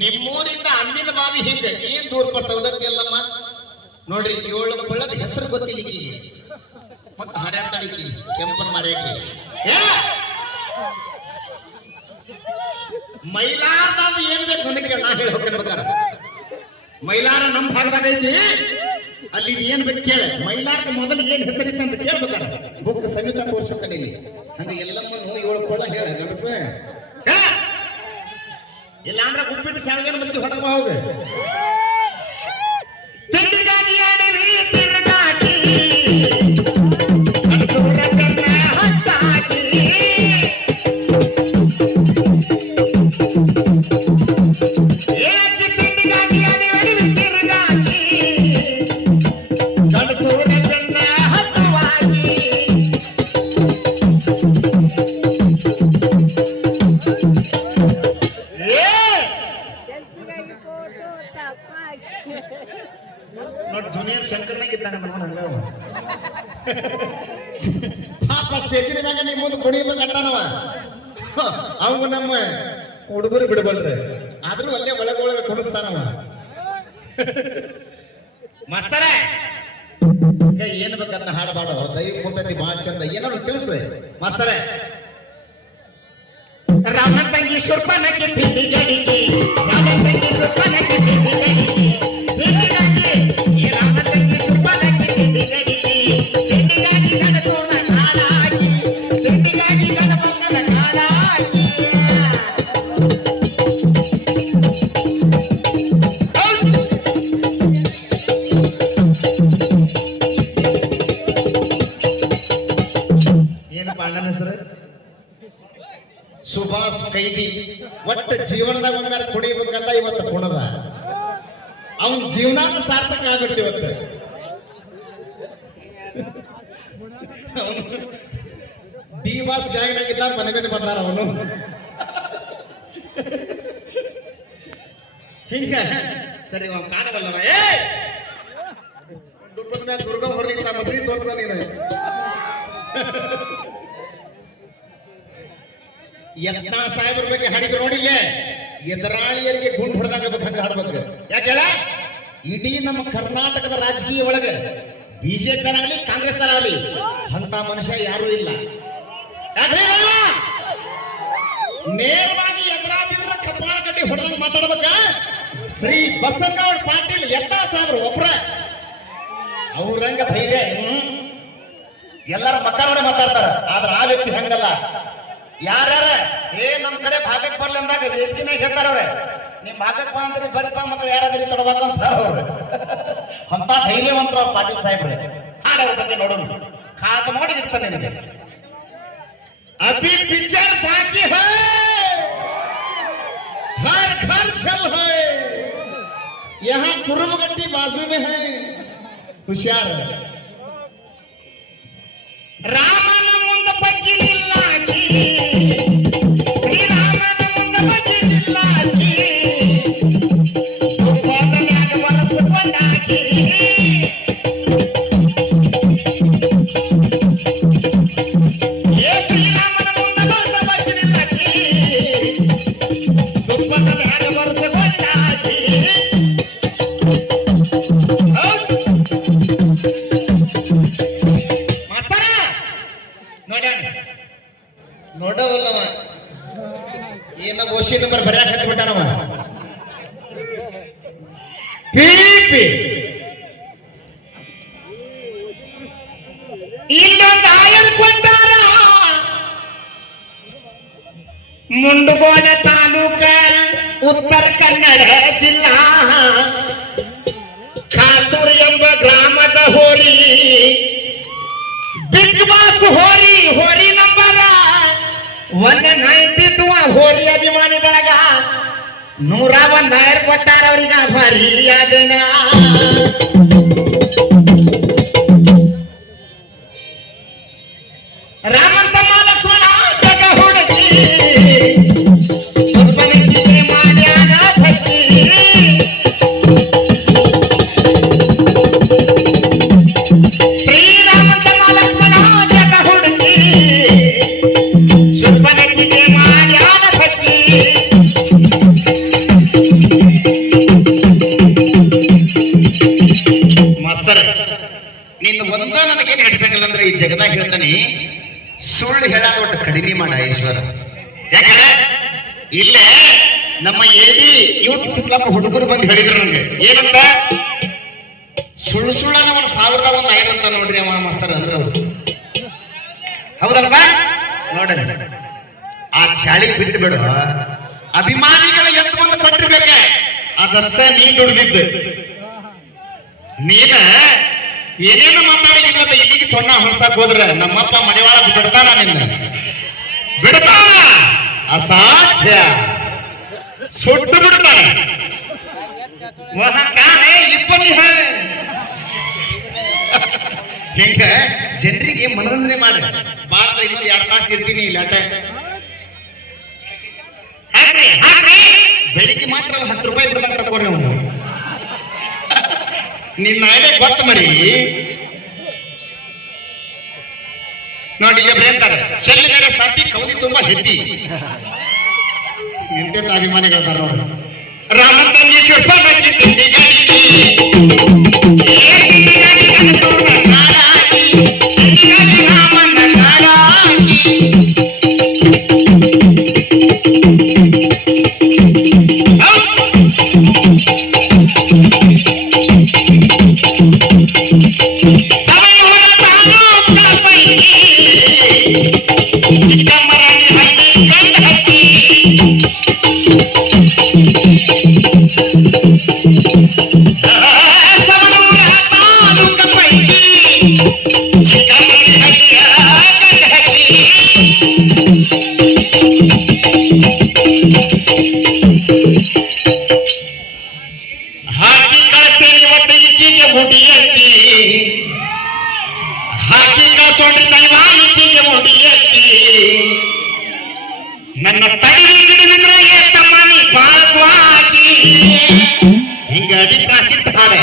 ನಿಮ್ಮೂರಿಂದ ಅಮ್ಮಿನ ಬಾವಿ ಹಿಂಗ ಏನ್ ದೂರ್ಪ ಸೌದತ್ತಿ ಅಲ್ಲಮ್ಮ ನೋಡ್ರಿ 7 ಕೊಳ್ಳದ ಹೆಸರು ಗೊತ್ತಿಲಿಕ್ಕಿ ಮತ್ತ ಹರ್ಯಾಡ್ತಾಳಿಕ್ಕಿ ಕೆಂಪನ ಮಾರ್ಯಾಕಿ ಮೈಲಾರದಾಗ ಏನ್ ಬೇಕು ನನಗೆ ನಾ ಹೇಳಿ ಹೋಗ್ತಿರ್ಬೇಕಾರ ಮೈಲಾರ ನಮ್ಮ ಭಾಗದಾಗ ಐತಿ ಅಲ್ಲಿ ಏನ್ ಬೇಕು ಕೇಳ ಮೈಲಾರಕ್ಕೆ ಮೊದಲು ಏನ್ ಹೆಸರಿತ್ತು ಅಂತ ಕೇಳ್ಬೇಕಾರ ಬುಕ್ ಸಮೇತ ತೋರ್ಸಕ್ಕಲ್ಲ ಇಲ್ಲಿ ಹಂಗ ಎಲ್ಲಮ್ಮನು 7 ಕೊಳ್ಳ ಹೇಳ ಗಣಸ ಇಲ್ಲ ಅಂದ್ರೆ ಉಪ್ಪಿಟ್ಟು ಶಾವಿಗೆ ಮಜ್ಜಿಗೆ ಹೊಡೆದ ಹೋಗ ತಿಂಡಿಗಾಗಿ ಆಡಿರಿ ತಿರುಗಾಕಿ ಸೂರಕನ್ನ ಹತ್ತಾಕಿ ತಿಂಡಿಗಾಗಿ ಆಡಿರಿ ತಿರುಗಾಕಿ ಸೂರಕನ್ನ ಹತ್ತವಾಗಿ ನೋಡಿ ಜೂನಿಯರ್ ಶಂಕರ್ನಾಗ ಇದ್ದಾನೆ ಹಂಗ ಪಾಪ ಸ್ಟೇಜಿನ ಮ್ಯಾಗ ನೀವು ಮುಂದೆ ಕುಣಿಬೇಕಂತಾನವ ಅವಂಗ ನಮ್ಮ ಹುಡುಗರು ಬಿಡಬಲ್ರಿ ಆದ್ರೂ ಅಲ್ಲೇ ಒಳಗೊಳಗೆ ಕುಣಿಸ್ತಾನವ ಮಾಸ್ತರ ಏನ್ ಬೇಕಂತ ಹಾಡಬಾಡೋ ದೈವ ಮುಂದೆ ಬಹಳ ಚಂದ ಏನಾದ್ರು ತಿಳಿಸ್ರಿ ಮಾಸ್ತರ ರಾಮ ತಂಗಿ ಸುರ್ಪನಕ್ಕೆ ತಿಂಡಿ ಗಡಿಗೆ ರಾಮ ತಂಗಿ ಸುರ್ಪನಕ್ಕೆ ತಿಂಡಿ ಗಡಿಗೆ ತಿಂಡಿಗಾಗಿ ಈ ರಾಮ ತಂಗಿ ಸುರ್ಪನಕ್ಕೆ ತಿಂಡಿ ಗಡಿಗೆ ತಿಂಡಿಗಾಗಿ ಗಣಪನ ಕಾಲ ಹಾಕಿ ತಿಂಡಿಗಾಗಿ ಗಣಪನ ಕಾಲ ಹಾಕಿ ಏನಪ್ಪ ಅಣ್ಣನ ಹೆಸರು ಸುಭಾಷ್ ಕೈದಿ ಒಟ್ಟು ಜೀವನದಾಗ ಒಮ್ಮೆ ಕುಡಿಬೇಕಂತ ಇವತ್ತು ಕುಣದ ಅವನ ಜೀವನ ಸಾರ್ಥಕ ಆಗ್ಬಿಡ್ತಿ ಇವತ್ತು ಡಿ ಬಾಸ್ ಜಾಗಿನಾಗಿದ್ದ ಮನೆ ಬಂದಾರ ಅವನು ಹಿಂಗ ಸರಿ ಅವ ಕಾಣವಲ್ಲವ ದುರ್ಗದ ಮ್ಯಾಲ ದುರ್ಗ ಹೊರಲಿಕ್ಕೆ ಮಸರಿ ತೋರ್ಸ ನೀನು ಯತ್ನಾ ಸಾಹೇಬ್ರ ಬಗ್ಗೆ ಹಾಡಿದ್ರು ನೋಡಿಲ್ಲೇ ಎದುರಾಳಿಯರಿಗೆ ಗುಂಡು ಹೊಡೆದಾಗ ಹಂಗ ಹಾಡ್ಬೇಕು ಯಾಕೆ ಇಡೀ ನಮ್ಮ ಕರ್ನಾಟಕದ ರಾಜಕೀಯ ಒಳಗೆ ಬಿಜೆಪಿ ಆಗಲಿ ಕಾಂಗ್ರೆಸ್ ಆಗಲಿ ಅಂತ ಮನುಷ್ಯ ಯಾರು ಇಲ್ಲ ಯಾಕ್ರಿ ನೇರವಾಗಿ ಎದುರಾಳಿದ್ರ ಕಪಾಳ ಕಟ್ಟಿ ಹೊಡೆದಂಗ ಮಾತಾಡ್ಬೇಕ ಶ್ರೀ ಬಸನಗೌಡ ಪಾಟೀಲ್ ಯತ್ನಾ ಸಾಹೇಬ್ರು ಒಬ್ರ ಅವ್ರಂಗ ಧೈರ್ಯ ಎಲ್ಲರ ಮಕ್ಕಳವರೇ ಮಾತಾಡ್ತಾರ ಆದ್ರೆ ಆ ವ್ಯಕ್ತಿ ಹಂಗಲ್ಲ ಯಾರ್ಯಾರ ನಮ್ ಕಡೆ ಭಾಗಕ್ಕೆ ಬರ್ಲಿ ಅಂದಾಗ ವೇದಿಕೆನಾಗ ಹೇಳ್ತಾರ ಅವ್ರೆ ನಿಮ್ ಭಾಗಕ್ಕೆ ಬಾ ಅಂದ್ರಿ ಬರೀಪ ಮಕ್ಕಳು ಯಾರಾದ್ರಿ ತೊಡಬೇಕು ಅಂತ ಅವ್ರು ಅಂತ ಧೈರ್ಯವಂತರ ಅವ್ರ ಪಾಟೀಲ್ ಸಾಹೇಬ್ರೆ ಹಾಡವ್ರ ಬಗ್ಗೆ ನೋಡೋಣ ಖಾತ ಮಾಡಿ ಇರ್ತಾನೆ ನಿಮಗೆ ಅಭಿ ಪಿಕ್ಚರ್ ಬಾಕಿ ಹೈ हर घर चल है यहाँ कुरुमगट्टी बाजू में है हुशियार ರಾಮನ ಮುಂದ ಬಗ್ಗಿನಿಲ್ಲಾಕಿ ಶ್ರೀರಾಮನ ಮುಂದ ಬಗ್ಗಿನಿಲ್ಲಾಕಿ ಮ್ಯಾಗ ಬರಸಕೊಂಡಾಕಿ ಶ್ರೀರಾಮನ ಮುಂದ ಬಗ್ಗಿನಿಲ್ಲಾಕಿ ತುಪ್ಪದ ಮ್ಯಾಗ ಬರಸಕೊಂಡಾಕಿ ನೋಡವಲ್ಲವ ಏನ ಓಶಿ ನಂಬರ್ ಬರ್ಯಾಕ ಹತ್ಬಿಟ್ಟಾನವ ಪೀಪಿ ಇಲ್ಲೊಂದು ಆಯಲ್ ಕೊಂಡಾರ ಮುಂಡಗೋಡ ತಾಲೂಕ ಉತ್ತರ ಕನ್ನಡ ಜಿಲ್ಲಾ ಖಾತೂರ್ ಎಂಬ ಗ್ರಾಮದ ಹೋರಿ ಬಿಗ್ ಬಾಸ್ ಹೋರಿ ಹೋರಿ ನಂಬರ 192 ಹೋರಿ ಅಭಿಮಾನಿ ಬಳಗ 101 ಕೊಟ್ಟಾರ ಅವ್ರಿಗೆ ಭಾರಿ ಅದನ ರಾಮಂತಮ್ಮ ಲಕ್ಷ್ಮಣ ಜಗ ಹುಡುಗಿ ಕಡಿಮೆ ಮಾಡ ಈಶ್ವರ. ಯಾಕಂದ್ರೆ ಇಲ್ಲೇ ನಮ್ಮ ಏದಿ ಯೂತ್ ಸಿಕ್ಲಪ್ಪ ಹುಡುಗರು ಬಂದು ಹೇಳಿದ್ರು ನಂಗೆ ಏನಂತ ಸುಳ್ಳು ಸುಳ್ಳನ ಒಂದು 1000 ಅಂತ ನೋಡ್ರಿ ಅವ ಮಾಸ್ತರ್ ಅಂದ್ರೆ ಅವ್ರು ಹೌದಲ್ವ ನೋಡ್ರಿ ಆ ಚಾಳಿ ಬಿಟ್ಟು ಬಿಡು ಅಭಿಮಾನಿಗಳ ಎತ್ತು ಬಂದು ಕೊಟ್ಟಿರ್ಬೇಕೆ ಅದಷ್ಟೇ ನೀ ದುಡ್ದಿದ್ದು ನೀನ ಏನೇನು ಮಾತಾಡಿಲ್ಲ ಇಲ್ಲಿಗೆ ಸೊಣ್ಣ ಹೊಲ್ಸಕ್ ಹೋದ್ರೆ ನಮ್ಮಪ್ಪ ಮನೆವಾಳ ಬಿಡ್ತಾನ ನಿನ್ನ ಬಿಡ್ತಾನ ಅಸಾಧ್ಯ ಸುಟ್ಟು ಬಿಡ್ತಾನೆ ಹಿಂಗ ಜನರಿಗೆ ಮನರಂಜನೆ ಮಾಡಿ ಬಾಳ ಇನ್ನೊಂದು 2 ತಾಸು ಇರ್ತೀನಿ ಇಲ್ಲ ಬೆಳಿಗ್ಗೆ ಮಾತ್ರ 10 ರೂಪಾಯಿ ಬಿಡ್ದಂಗ ತಗೋರಿ ಅವನು ನಿನ್ನ ಐಡಿಯಾ ಗೊತ್ತು ಮರಿ ನೋಡಿ ಈಗ ಹೇಳ್ತಾರೆ ಚೆಲ್ಲಿ ಮೇಲೆ ಸಾಕಿ ಕೌದಿ ತುಂಬಾ ಹೆತ್ತಿ ನಿಂತೆ ಅಭಿಮಾನಿಗಳ ನೋಡಿ ರಾಮತಂಗೇಶ್ವರ ನನ್ನ ತಡಿ ತಮ್ಮನಿ ಬಾಳವಾಗಿ ಹಿಂಗ ಅಡಿಪಾಸಿಟ್ಟಾರೆ